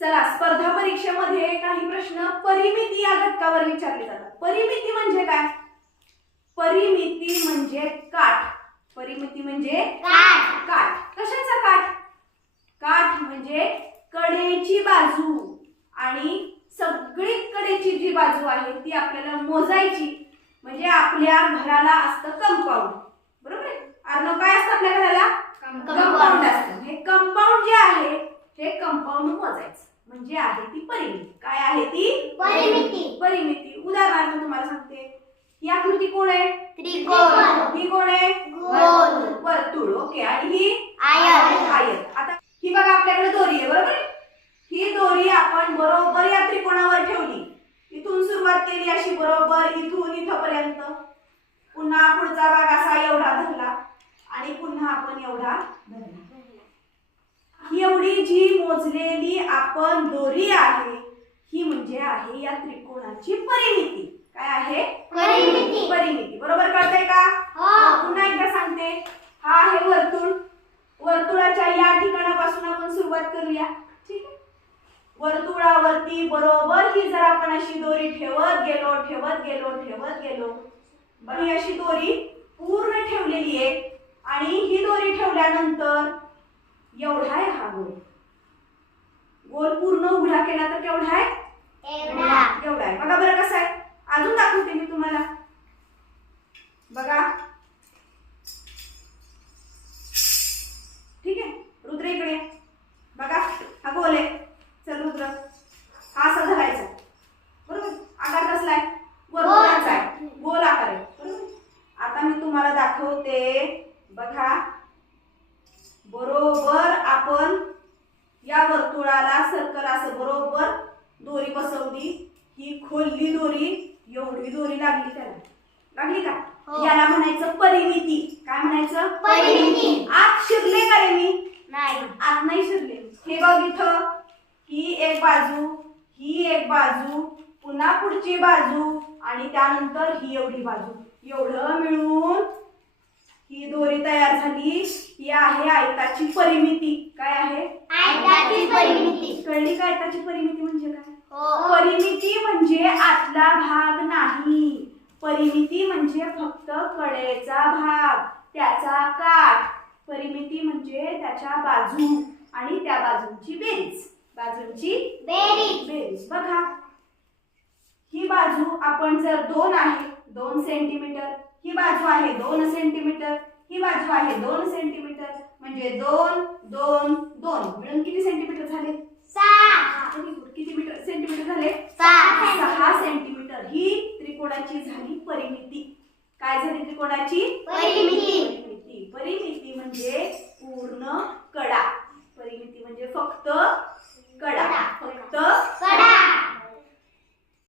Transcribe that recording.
चला स्पर्धा परीक्षेमध्ये काही प्रश्न परिमिती या घटकावर विचारले जातात. परिमिती म्हणजे काय? परिमिती म्हणजे काठ. परिमिती म्हणजे काठ. काठ. कशाचा काठ? काठ म्हणजे कडेची बाजू. आणि सगळी कडेची जी बाजू आहे ती आपल्याला मोजायची. म्हणजे आपल्या घराला असतं कंपाऊंड बरोबर आहे अर्णव काय असतं आपल्या घराला कंपाऊंड असतं हे कंपाऊंड जे आहे हे कंपाऊंड मोजायचं म्हणजे आहे ती परिमिती. काय आहे ती? परिमिती. परिमिती. उदाहरणार्थ तुम्हाला सांगते. ही आकृती कोण आहे? त्रिकोण. ही कोण आहे? वर्तुळ. ओके. आणि ही? आयत. आयत. आता ही बघा आपल्याकडे दोरी आहे बरोबर? ही दोरी आपण बरोबर या त्रिकोणावर ठेवली. इथून सुरुवात केली अशी बरोबर इथून इथपर्यंत. पुन्हा पुढचा भाग असा एवढा धरला. आणि पुन्हा आपण एवढा धरला. एवढी जी मोजलेली आपण दोरी आहे ही म्हणजे आहे या त्रिकोणाची परिमिती. काय आहे? परिमिती. परिमिती. बरोबर कळतंय का? हो. पुन्हा एकदा सांगते. हा आहे वर्तुळ. वर्तुळाच्या या ठिकाणापासून आपण सुरुवात करूया. ठीक आहे? वर्तुळावरती बरोबर ही जर आपण अशी दोरी ठेवत गेलो ठेवत गेलो ठेवत गेलो. ही अशी दोरी पूर्ण ठेवलेली आहे. आणि ही दोरी ठेवल्यानंतर एवढा आहे हा गोल. गोल पूर्ण उघडा केला तर केवढा आहे एवढा. आहे बघा बरं कसं आहे अजून दाखवते मी तुम्हाला. बघा. ठीक? आहे रुद्र इकडे. बघा हा गोल आहे. चल रुद्र. हा असा धरायचा. बरोबर? आकार कसला आहे आहे. गोल आकार आहे. बरोबर? आता मी तुम्हाला दाखवते. बघा. बरोबर आपण या वर्तुळाला सर्कल असं बरोबर दोरी बसवली. ही खोलली दोरी एवढी दोरी लागली त्याला. लागली का? हो. याला म्हणायचं परिमिती. काय म्हणायचं? परिमिती. आत शिरले का रे मी? नाही. आत नाही शिरले. हे बघ इथं. ही एक बाजू ही एक बाजू पुन्हा पुढची बाजू आणि त्यानंतर ही एवढी बाजू. एवढं मिळून ही दोरी तयार झाली ही आहे आयताची परिमिती. काय आहे? आयताची परिमिती. कळली का आयताची परिमिती म्हणजे काय? हो. परिमिती म्हणजे आतला भाग नाही. परिमिती म्हणजे फक्त कडेचा भाग त्याचा काठ परिमिती म्हणजे त्याच्या बाजू आणि त्या बाजूंची बेरीज. बाजूंची बेरीज. बेरीज. बघा. ही बाजू आपण जर दोन आहे दोन सेंटीमीटर ही बाजू आहे दोन सेंटीमीटर ही बाजू आहे दोन सेंटीमीटर म्हणजे दोन दोन दोन. मिळून किती सेंटीमीटर झाले. किती मीटर सेंटीमीटर झाले? सहा. सेंटीमीटर ही त्रिकोणाची झाली परिमिती. काय झाली त्रिकोणाची. परिमिती. परिमिती म्हणजे पूर्ण